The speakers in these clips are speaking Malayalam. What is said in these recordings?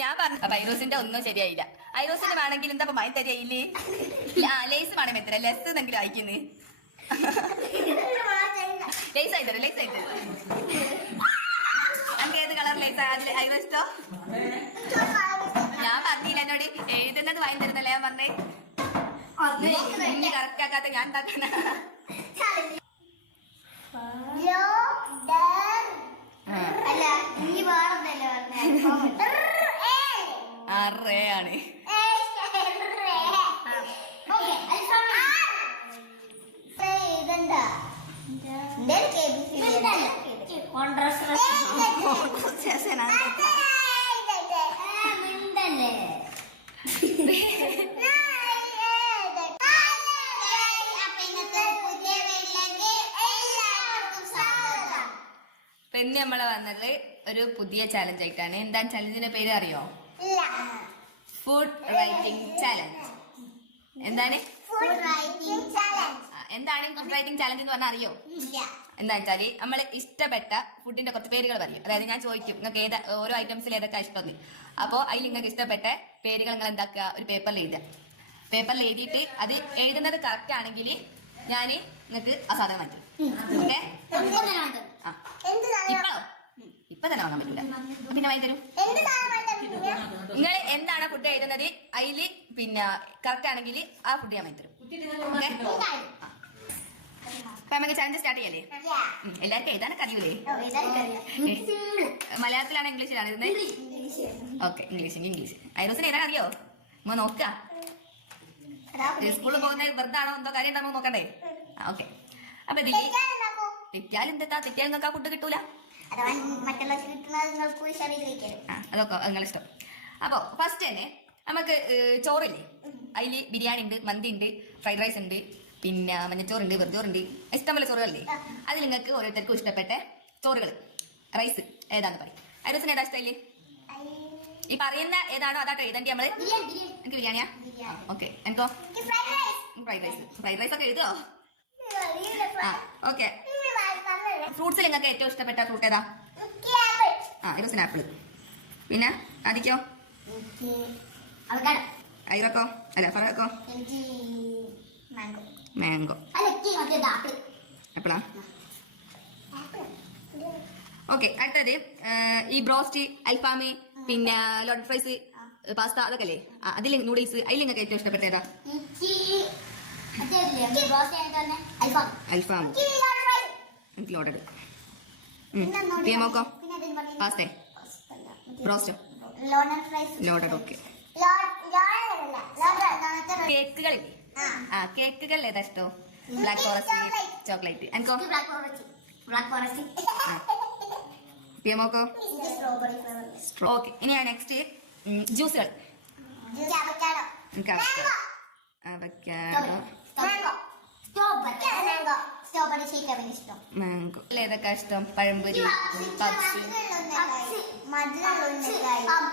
ഞാൻ പറഞ്ഞു അപ്പൊ ഐറോസിന്റെ ഒന്നും ശരിയായില്ല. ഐറോസിന് വേണമെങ്കിൽ എന്താ മായി തരികയില്ലേ? ലേസ് വേണം എത്ര ലെസ് എന്നെങ്കിലും അയക്കുന്നേ. Lace Ayithara lace Ayithara. എനിക്ക് ഏത് കളർ ലേസ് ഐറോ ഇഷ്ടോ? ഞാൻ പറഞ്ഞില്ല എന്നോട് എഴുതുന്നത് വാങ്ങി തരുന്നല്ലേ ഞാൻ പറഞ്ഞേ. ഇനി കറക്റ്റ് ആക്കാത്ത ഞാൻ എന്താക്കണ? ആണ്. പിന്നെ നമ്മള് വന്നത് ഒരു പുതിയ ചാലഞ്ച് ആയിട്ടാണ്. എന്താണ് ചാലഞ്ചിന്റെ പേര് അറിയോ? Food writing challenge. എന്താണ് എന്താണ് ഫുഡ് റൈറ്റിംഗ് ചാലഞ്ച് എന്ന് പറഞ്ഞാൽ അറിയോ? എന്താ വെച്ചാല് നമ്മള് ഇഷ്ടപ്പെട്ട ഫുഡിന്റെ കുറച്ച് പേരുകൾ പറയും. അതായത് ഞാൻ ചോദിക്കും നിങ്ങൾക്ക് ഓരോ ഐറ്റംസിൽ ഏതൊക്കെ ഇഷ്ടം. അപ്പൊ അതിൽ നിങ്ങൾക്ക് ഇഷ്ടപ്പെട്ട പേരുകൾ നിങ്ങൾ എന്താക്കുക, ഒരു പേപ്പറിൽ എഴുതുക. പേപ്പറിൽ എഴുതിയിട്ട് അത് എഴുതുന്നത് കറക്റ്റ് ആണെങ്കിൽ ഞാൻ നിങ്ങൾക്ക് ആ സാധനം മാറ്റും. ഓക്കെ? ഇപ്പൊ തന്നെ വാങ്ങാൻ പറ്റൂല, പിന്നെ വാങ്ങി തരും. നിങ്ങൾ എന്താണ് ഫുഡ് എഴുതുന്നത് അതില് പിന്നെ കറക്റ്റ് ആണെങ്കിൽ ആ ഫുഡ് ഞാൻ വാങ്ങി തരും. അപ്പൊ നമുക്ക് ചലഞ്ച് സ്റ്റാർട്ട് ചെയ്യല്ലേ? എല്ലാവർക്കും എഴുതാനൊക്കെ അറിയൂലേ? മലയാളത്തിലാണോ ഇംഗ്ലീഷിലാണ് എഴുതുന്നത്? Okay, English. ഐറോസിന് എഴുതാൻ അറിയോ? നമ്മ നോക്ക. സ്കൂളിൽ പോകുന്നത് വെറുതെ ആണോ എന്തോ കാര്യം ഉണ്ടാകുമ്പോ നോക്കണ്ടേ? ഓക്കെ. അപ്പൊ തെറ്റിയാൽ എന്താ? തെറ്റിയാൽ നിങ്ങൾക്ക് ആ ഫുഡ് കിട്ടൂല. അതൊക്കെ നിങ്ങളിഷ്ടം. അപ്പൊ ഫസ്റ്റ് തന്നെ നമുക്ക് ചോറില്ലേ, അതില് ബിരിയാണി ഉണ്ട്, മന്തി ഉണ്ട്, ഫ്രൈഡ് റൈസ് ഉണ്ട്, പിന്നെ മഞ്ഞച്ചോറുണ്ട്, വെറുചോറുണ്ട്, ഇഷ്ടംപോലെ ചോറുകളല്ലേ. അതിൽ നിങ്ങൾക്ക് ഓരോരുത്തർക്കും ഇഷ്ടപ്പെട്ട ചോറുകൾ റൈസ് ഏതാന്ന് പറയും. ഐറോസിന് ഏതാ ഇഷ്ടമില്ലേ? ഈ പറയുന്ന ഏതാണോ അതാട്ടോ എഴുതണ്ടി നമ്മള്. എനിക്ക് ബിരിയാണിയാ? ഓക്കെ. എനിക്കോ? ഫ്രൈഡ് റൈസ് ഒക്കെ എഴുതോ? ഓക്കെ. ഫ്രൂട്ട്സിൽ നിങ്ങൾക്ക് ഏറ്റവും ഇഷ്ടപ്പെട്ട ഫ്രൂട്ട് ഏതാ? ഐറോസിന് ആപ്പിള്. പിന്നെ ആദിക്കോ? ഐറക്കോ? അല്ല ഫറക്കോ? മാംഗോ. ആപ്പിളാ? ഓക്കെ. അടുത്തത് ഈ ബ്രോസ്റ്റ്, അൽഫാമ്, പിന്നെ ലോഡഡ് ഫ്രൈസ്, പാസ്ത അതൊക്കെ അല്ലേ, അതിൽ നൂഡിൽസ്, അതിൽ നിങ്ങൾക്ക് ഏറ്റവും ഇഷ്ടപ്പെട്ട ഏതാ? അൽഫാം. എനിക്ക് ലോഡഡ്. നോക്കോ? പാസ്തേ? ബ്രോസ്റ്റോ? ലോഡഡ്. ഓക്കെ. കേക്കുകളില്ലേ? കേക്കുകളിൽ ഏതാ ഇഷ്ടോ? Black forest, chocolate. എനിക്കോ? പിയമോക്കോ? ഓക്കെ. ഇനി നെക്സ്റ്റ് ജ്യൂസുകൾ. Avocado, mango. ഏതൊക്കെ ഇഷ്ടം? പഴംപൊരി, പപ്സ്,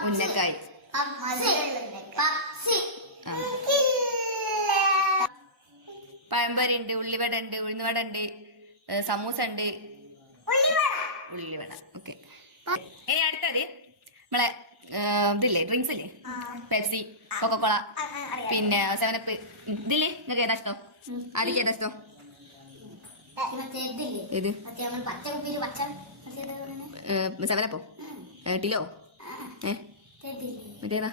ഉന്നക്കായ്. പഴംപൊരി ഉണ്ട്, ഉള്ളിവട ഉണ്ട്, ഉഴുന്നുവട ഉണ്ട്, സമൂസ ഉണ്ട്, ഉള്ളിവട. ഓക്കെ. ഇനി അടുത്തത് നമ്മളെ ഇതില്ലേ, ഡ്രിങ്ക്സ് ഇല്ലേ, പെപ്സി, കൊക്കോകോള, പിന്നെ 7up. ഇതില്ലേ നിങ്ങൾക്ക് ഏതാ ഇഷ്ടം? ആദ്യം ഏതാ ഇഷ്ടം? ഏത്? 7up? ടിലോ? മറ്റേതാ?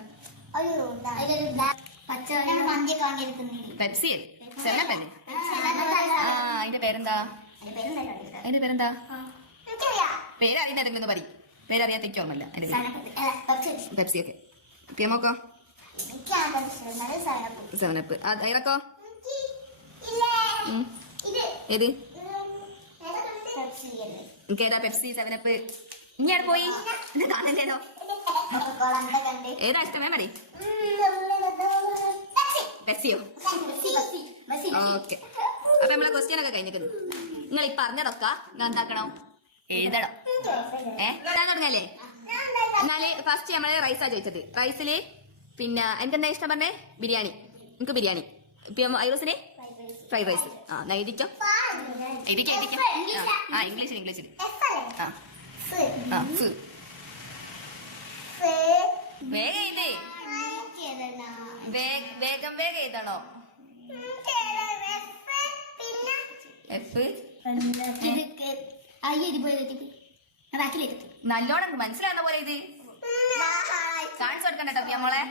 പെപ്സി അല്ലേ? 7up അല്ലേ? അതിന്റെ പേരെന്താ? പേരറിയുന്ന ഏതെങ്കിലും പറയും. പേരറിയാത്തേക്ക് ഓർമ്മല്ല അതിന്റെ പേര്. പെപ്സി. ഒക്കെ. പിയമോക്കോ? 7up. ഐറക്കോ? ഏത്? എനിക്കേതാ? Pepsi, 7up. ഇനി പോയി കാണണ്ടേതോ? ഏതാ ഇഷ്ടമേ മതി? പെപ്സിയോ? ഓക്കെ. അപ്പൊ നമ്മളെ ക്വസ്റ്റ്യൻ ഒക്കെ കഴിഞ്ഞിരിക്കുന്നു. നിങ്ങൾ ഈ പറഞ്ഞതൊക്കെ നിങ്ങൾ എന്താക്കണം? എഴുതണം. എഴുതാൻ തുടങ്ങല്ലേ? എന്നാല് ഫസ്റ്റ് നമ്മള് റൈസാ ചോദിച്ചത്. റൈസില് പിന്നെ എനിക്കെന്താ ഇഷ്ടം പറഞ്ഞേ? ബിരിയാണി. എനിക്ക് ബിരിയാണി. ഐറോസിന് fried rice. ആ എന്നാ എഴുതിക്കോ. എഴുതിക്കോ. ആ ഇംഗ്ലീഷിൽ ആ ആ ഫ്. വേഗം എഴുതേ. വേഗം എഴുതണോ? എഫ്. നല്ലോണം മനസ്സിലാകുന്ന പോലെ ഇത് കാണിച്ചു കൊടുക്കണ്ട കേട്ടോ മോളെ.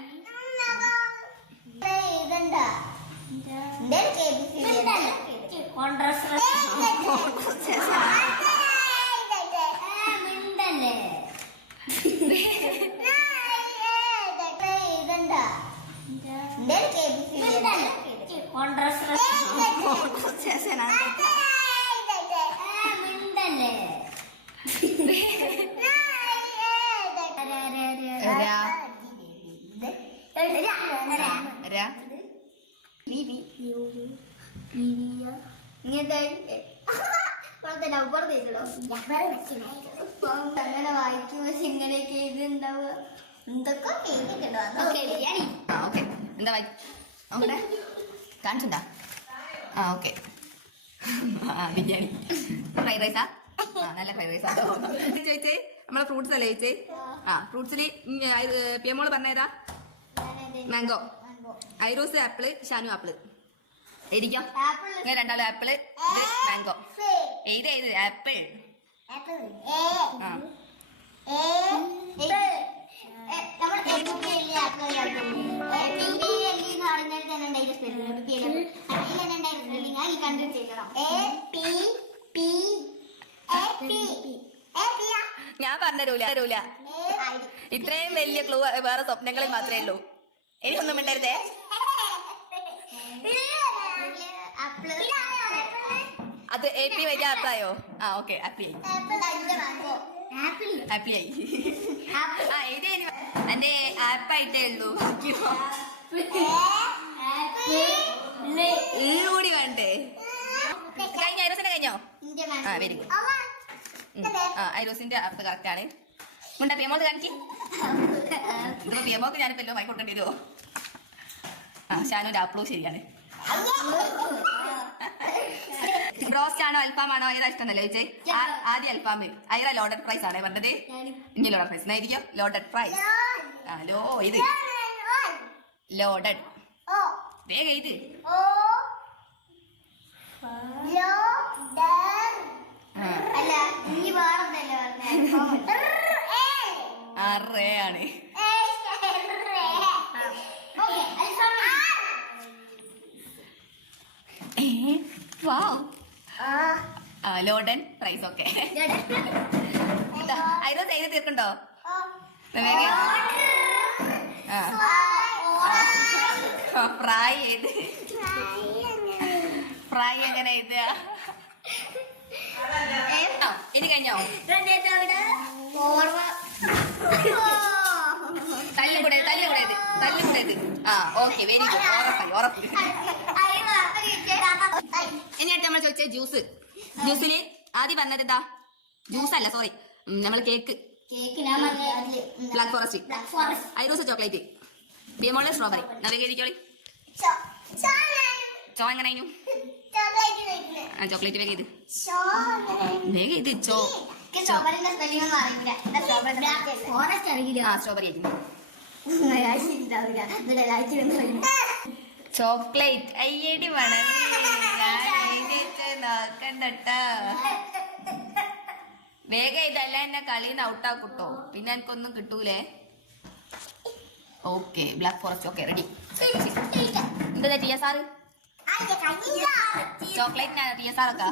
അങ്ങനെ വായിക്കുമ്പോ ഇങ്ങനെയൊക്കെ ഇതുണ്ടാവുക എന്തൊക്കെ എന്താ കാണിച്ചിണ്ടാ? ആ ഓക്കെ. ബിരിയാണി ഫ്രൈഡ് റൈസാ? ആ നല്ല ഫ്രൈഡ് റൈസാ. ചോദിച്ചേ നമ്മളെ ഫ്രൂട്ട്സ് അല്ലേ ചോദിച്ചേ? ആ ഫ്രൂട്ട്സില് പിയമോള് പറഞ്ഞേതാ? മാംഗോ. ഐറോസ് ആപ്പിള്, ഷാനു ആപ്പിള്. എഴുതിക്കോ. ഇങ്ങനെ രണ്ടാളും ആപ്പിള്, ഇത് മാംഗോ. എഴുതി ആപ്പിൾ. ആ ഞാൻ പറഞ്ഞുതരൂല. ഇത്രയും വലിയ ക്ലൂ വേറെ സ്വപ്നങ്ങളിൽ മാത്രമേ ഉള്ളൂ. എനിക്കൊന്നും മിണ്ടരുതേ. അത് AP വലിയ ആപ്പായോ? ആ ഓക്കെ ആപ്പിളായി. ആ എഴുതി എന്റെ ആപ്പായിട്ടേ ഉള്ളൂ. കൂടി വേണ്ടേ? കഴിഞ്ഞോ? ഐറോസിന്റെ കഴിഞ്ഞോ? ആ വെരി ഗുഡ്. ആ ഐറോസിന്റെ ആപ്പ് കറക്റ്റ് ആണ്. ഉണ്ടാ പിയമോൾക്ക് കാണിക്ക്. ഇതിപ്പോ പിയമോൾക്ക് ഞാനിപ്പോ എല്ലോ വായി കൊടുക്കേണ്ടി വരുമോ? ആ ഷാനുവിന്റെ ആപ്പിളും ശരിയാണ്. ബ്രോസ്റ്റ് ആണോ അൽഫാമാണോ ഏതാ ഇഷ്ടം എന്നല്ലേ ചോദിച്ചേ? ആദ്യം അൽഫാം. ഐറ ലോഡഡ് പ്രൈസ് ആണേ പറഞ്ഞത്. ഇനി ലോഡഡ് പ്രൈസ് എന്നായിരിക്കും. Loaded price. ആ ഇത് ലോഡഡ്. വേഗം ഇത് ആണ്. Laudon price. ഓക്കെ ഐറോസ് എഴുതി തീർക്കണ്ടോ? ഫ്രൈ എങ്ങനെ എഴുതുക? ഇനി കഴിഞ്ഞോ? തല്ലുകൂടേത്. ആ ഓക്കെ വെരി ഗുഡ്. ഉറപ്പ്. ഇനി അടുത്ത് നമ്മൾ ചോദിച്ച ജ്യൂസിന് ആദ്യം പറഞ്ഞത് എന്താ? ജ്യൂസ് അല്ല സോറി, നമ്മൾ കേക്ക്. Black forest. ഐറോസ് ചോക്ലേറ്റ്. പിയമോള് സ്ട്രോബെറി. നവീകരിക്കോളി. ചോ എങ്ങനെ? ആ ചോക്ലേറ്റ് വേഗം ഇത് സ്ട്രോബെറി ചോക്ലേറ്റ്. അയ്യടി വേണം നോക്കണ്ടട്ട. വേഗം ഇതല്ല എന്നെ കളിന്ന് ഔട്ടാക്കൂട്ടോ, പിന്നെ എനിക്കൊന്നും കിട്ടൂലേ. Okay black forest. Okay ready. എന്താ TSR? ചോക്ലേറ്റിനാണ് TSR ഒക്കെ.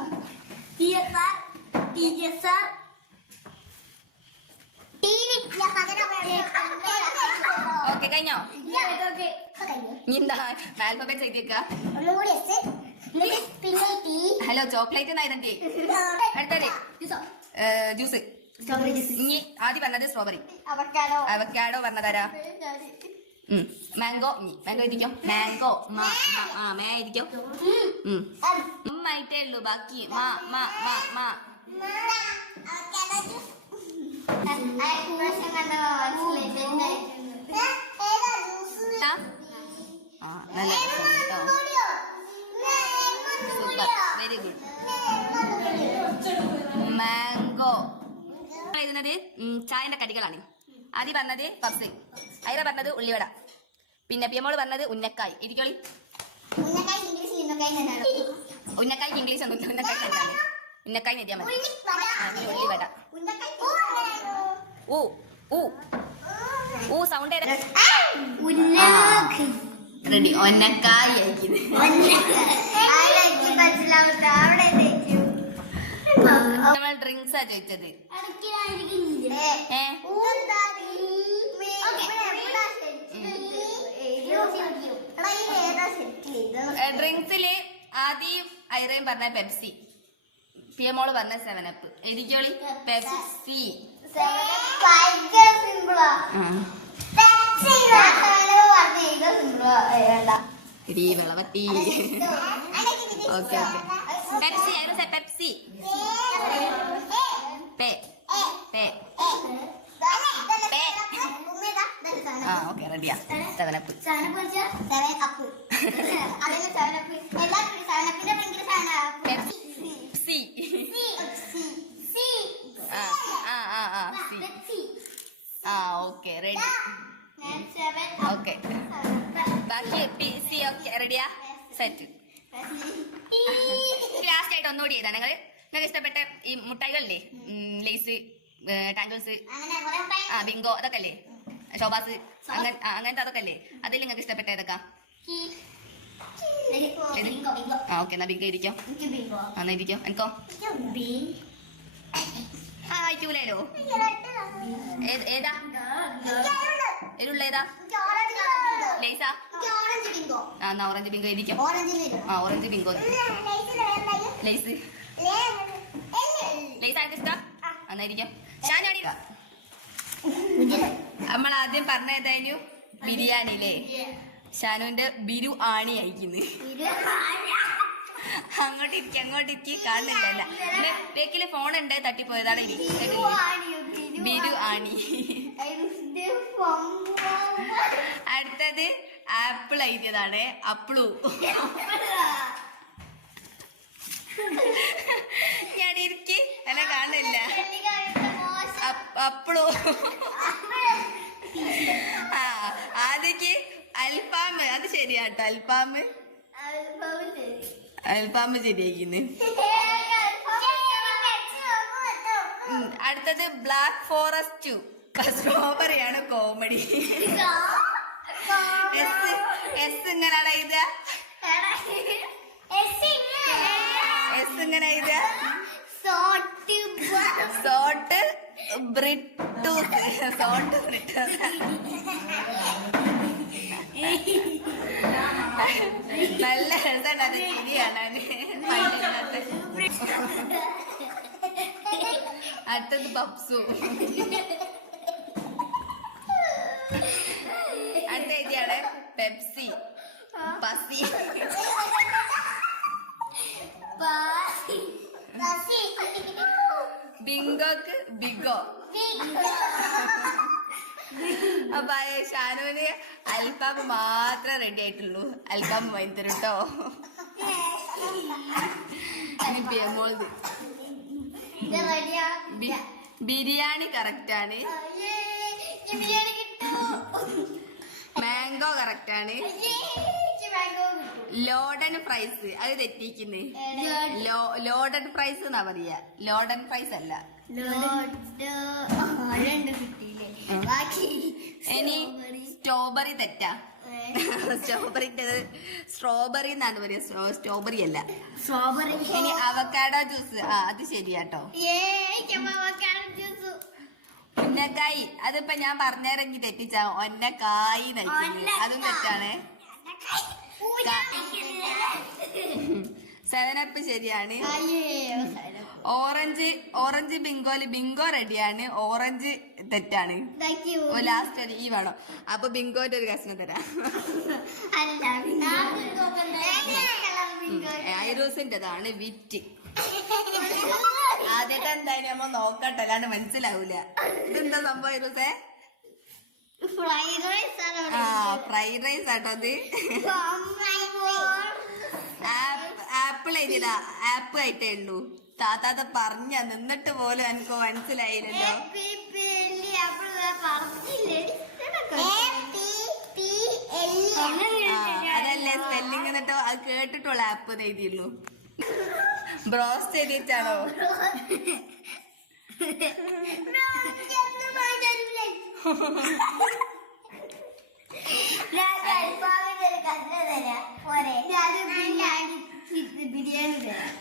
ഓക്കെ കഴിഞ്ഞോ? എന്താ ആൽഫബറ്റ്സ് എഴുതിയേക്ക? ഹലോ ചോക്ലേറ്റ് എന്നായിരുന്നേ. അടുത്തത് ജ്യൂസ്. ഇനി ആദ്യം പറഞ്ഞത് സ്ട്രോബെറി. അവക്കാഡോ പറഞ്ഞതാരാ? മാംഗോ. മാംഗോ എഴുതിക്കോ. മാംഗോ. മേ എഴുതിക്കോ. ആയിട്ടേ ഉള്ളൂ ബാക്കി. ആ നല്ല രസമുണ്ട് കേട്ടോ. Super, very good. മാംഗോ എഴുതുന്നത് ചായന്റെ കടികളാണ്. ആദ്യം പറഞ്ഞത് പപ്സ്, ഐറ പറഞ്ഞത് ഉള്ളിവട, പിന്നെ പിയമോള് പറഞ്ഞത് ഉന്നക്കായ്. ഇരിക്കോളി. ഉന്നക്കായ് ഇംഗ്ലീഷ് ഒന്നുമില്ല, ഉന്നക്കായ് എന്താണ്? ഉന്നക്കായ് എഴുതിയാൽ മതി. ഉള്ളിവട. ഊ ഊ ഊ സൗണ്ട് ഏതാ? റെഡി. ഒന്നക്കായ് നമ്മൾ ഡ്രിങ്ക്സാ ചോദിച്ചത്. ഡ്രിങ്ക്സില് ആദ്യം ഐറയും പറഞ്ഞ പെപ്സി, പിയമോള് പറഞ്ഞ 7up. എഴുതിക്കോളി. പെപ്സി. വിളവത്തി. Okay okay. പെപ്സി. ഐറ പെപ്സി. പേ പേ. ആ ഓക്കെ, റെഡിയാ. 7up. പെപ്സി. ആ ഓക്കെ, റെഡി. ഓക്കെ, ബാക്കി സി. ഓക്കെ, റെഡിയാ, സെറ്റ്. ലാസ്റ്റ് ആയിട്ട് ഒന്നുകൂടി ചെയ്താ നിങ്ങൾക്ക് ഇഷ്ടപ്പെട്ട ഈ മുട്ടായികളില്ലേ, ലേസ്, ടാങ്കിൾസ്, ബിങ്കോ, അതൊക്കെ അല്ലേ, ഷോബാസ്, അങ്ങനത്തെ അതൊക്കെ അല്ലേ, അതിൽ നിങ്ങൾക്ക് ഇഷ്ടപ്പെട്ട ഏതൊക്കെ? ആ ഓക്കെ, എന്നാ ബിങ്കോ ഇരിക്കോ. എന്നാ ഇരിക്കോ. എനിക്കോ വായിക്കൂലോ. ഏതാ എരുള്ള ഏതാ? ലേസാ? ആ എന്നാ ഓറഞ്ച് ബിങ്കോ ഇരിക്കും. ആ ഓറഞ്ച് ബിങ്കോ. ലേസ് ലേസ് ആർക്ക് ഇഷ്ടം? എന്നായിരിക്കും. ഷാനാണി, നമ്മൾ ആദ്യം പറഞ്ഞ ഏതായാലും ബിരിയാണിയില്ലേ? ഷാനുവിന്റെ ബിരു ആണി അയക്കുന്നു. അങ്ങോട്ടിരിക്കും കാണുന്നില്ല. ബേക്കില് ഫോണുണ്ട്, തട്ടിപ്പോയതാണ്. ബിരു ആണി. അടുത്തത് ആപ്പിൾ എഴുതിയതാണ്, അപ്ലു. ഞാൻ ഇരിക്കി എന്നെ കാണുന്നില്ല. അപ്ലു. ആ ആദ്യക്ക് അൽഫാമ്, അത് ശരിയാട്ടോ. അൽഫാമ് ശരിയായിക്കുന്നു. അടുത്തത് ബ്ലാക്ക് ഫോറസ്റ്റ്. സ്ട്രോബെറിയാണ് കോമഡി. എസ് ഇങ്ങനാണ് എഴുതുക. എസ് ഇങ്ങനെ എഴുതുക. സോട്ട് ബ്രിട്ടൂസ്. സോട്ട് ബ്രിട്ടൂസ്. നല്ല രസമാണ് അത് ശരിയാണ്. അടുത്തത് പപ്സു. അടുത്ത എഴുതിയാണ് പെപ്സി. പസി. ബിങ്കോക്ക് ബിഗോ. അപ്പൊ ഷാനുവിന് അൽഫാം മാത്രമേ റെഡി ആയിട്ടുള്ളൂ. അൽഫാം വാങ്ങി തരും കേട്ടോ. ബിരിയാണി കറക്റ്റാണ്. മാംഗോ കറക്റ്റാണ്. ലോഡൻ ഫ്രൈസ് അത് തെറ്റിക്കുന്നു. ലോഡൻ ഫ്രൈസ് എന്നാ പറയാ, ലോഡൻ ഫ്രൈസ് അല്ല. ഇനി സ്ട്രോബെറി തെറ്റാ. സ്ട്രോബെറി എന്നാണ് പറയാ, സ്ട്രോബെറി അല്ല. ഇനി അവക്കാഡോ ജ്യൂസ്, അത് ശരിയാട്ടോ. ഉന്നക്കായി, അതിപ്പോ ഞാൻ പറഞ്ഞിറങ്ങി തെറ്റിച്ചാ. ഒന്നക്കായി നയിക്കുന്നത്, അതും തെറ്റാണ്. 7up ശരിയാണ്. ഓറഞ്ച് ബിങ്കോല് ബിങ്കോ റെഡിയാണ്. ഓറഞ്ച് തെറ്റാണ്. ലാസ്റ്റ് ഈ വേണം. അപ്പൊ ബിങ്കോന്റെ ഒരു കഷ്ണം തരാം. ഐറോസിന്റെതാണ് വിറ്റ്. ആദ്യത്തെ എന്തായാലും നമ്മ നോക്കട്ടെ, അല്ലാണ്ട് മനസ്സിലാവൂല. ഇതെന്താ സംഭവം ഐറോസേ? ഫ്രൈഡ് റൈസ് ആ ഫ്രൈഡ് റൈസ് ആട്ടോ അത്. ആപ്പിൾ എഴുതിയതാ, ആപ്പ് ആയിട്ടേ ഉള്ളൂ. താത്താത്ത പറഞ്ഞ നിന്നിട്ട് പോലും എനിക്ക് മനസ്സിലായില്ലല്ലോ. അതല്ലേ സ്പെല്ലിംഗ് എന്നിട്ടോ അത് കേട്ടിട്ടുള്ള ആപ്പ് എഴുതിയുള്ളൂ. ബ്രോസ്റ്റ് എഴുതിയിട്ടാണോ?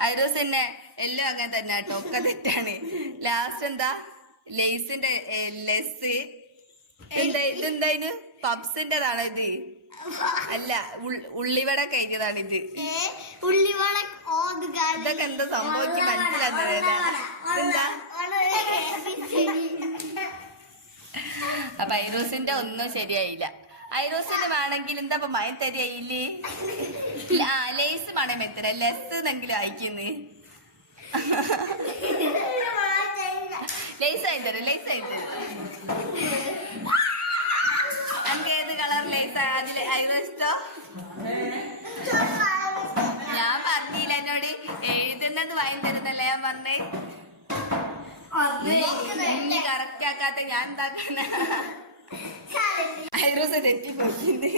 ഐറോസ് തന്നെ എല്ലാം അങ്ങനെ തന്നെ കേട്ടോ, ഒക്കെ തെറ്റാണ്. ലാസ്റ്റ് എന്താ ലേസിന്റെ ലെസ് എന്താ ഇതെന്തായിന് പബ്സിന്റെതാണോ ഇത്? അല്ല ഉള്ളിവട കഴിഞ്ഞതാണ് ഇത്. ഇതൊക്കെ എന്താ സംഭവിക്കും മനസ്സിലാകുന്നില്ല. എന്താ അപ്പൊ ഐറോസിന്റെ ഒന്നും ശരിയായില്ല. ഐറോസിന്റെ വേണമെങ്കിൽ എന്താ ഇപ്പൊ മയം തരികയില്ലേ? ആ ലേസ് വേണേ മെത്തര ലെസ് എന്നെങ്കിലും അയക്കുന്നു. ലേസ് ആയി തരും, ലേസ് ആയി തരും. എനിക്ക് ഏത് കളർ ലേസ് അതിൽ ഐറോ ഇഷ്ടോ? ഞാൻ പറഞ്ഞില്ല എന്നോട് എഴുതുന്നത് വാങ്ങി തരുന്നല്ലേ ഞാൻ പറഞ്ഞേ. ഇനി കറക്റ്റ് ആക്കാത്ത ഞാൻ എന്താക്കാന? ഐറോസ് തെറ്റിപ്പോയിട്ടുണ്ട്.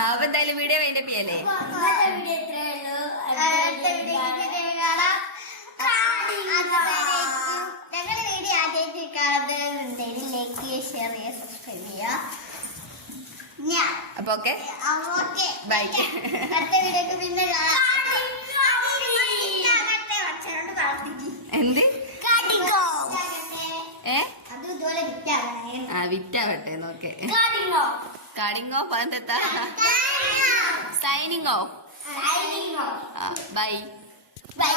അപ്പൊ എന്തായാലും വീഡിയോ വേണ്ട പിയല്ലേ. ഞങ്ങളുടെ വീഡിയോ ആദ്യമായിട്ട് കാണുന്നത് ലൈക്ക് ഷെയർ ചെയ്യുക, സബ്സ്ക്രൈബ് ചെയ്യുക. അപ്പൊ ഓക്കെ ബൈ. ബൈ. അടുത്ത വീഡിയോക്ക് പിന്നെ എന്ത് അത് ഇതുപോലെ വിറ്റാകണേ. ആ വിറ്റാവട്ടെ നോക്കെ. കാടിങ്ങോ പന്തെത്താ സൈനിങ് ഓഫ്. ബൈ. ബൈ.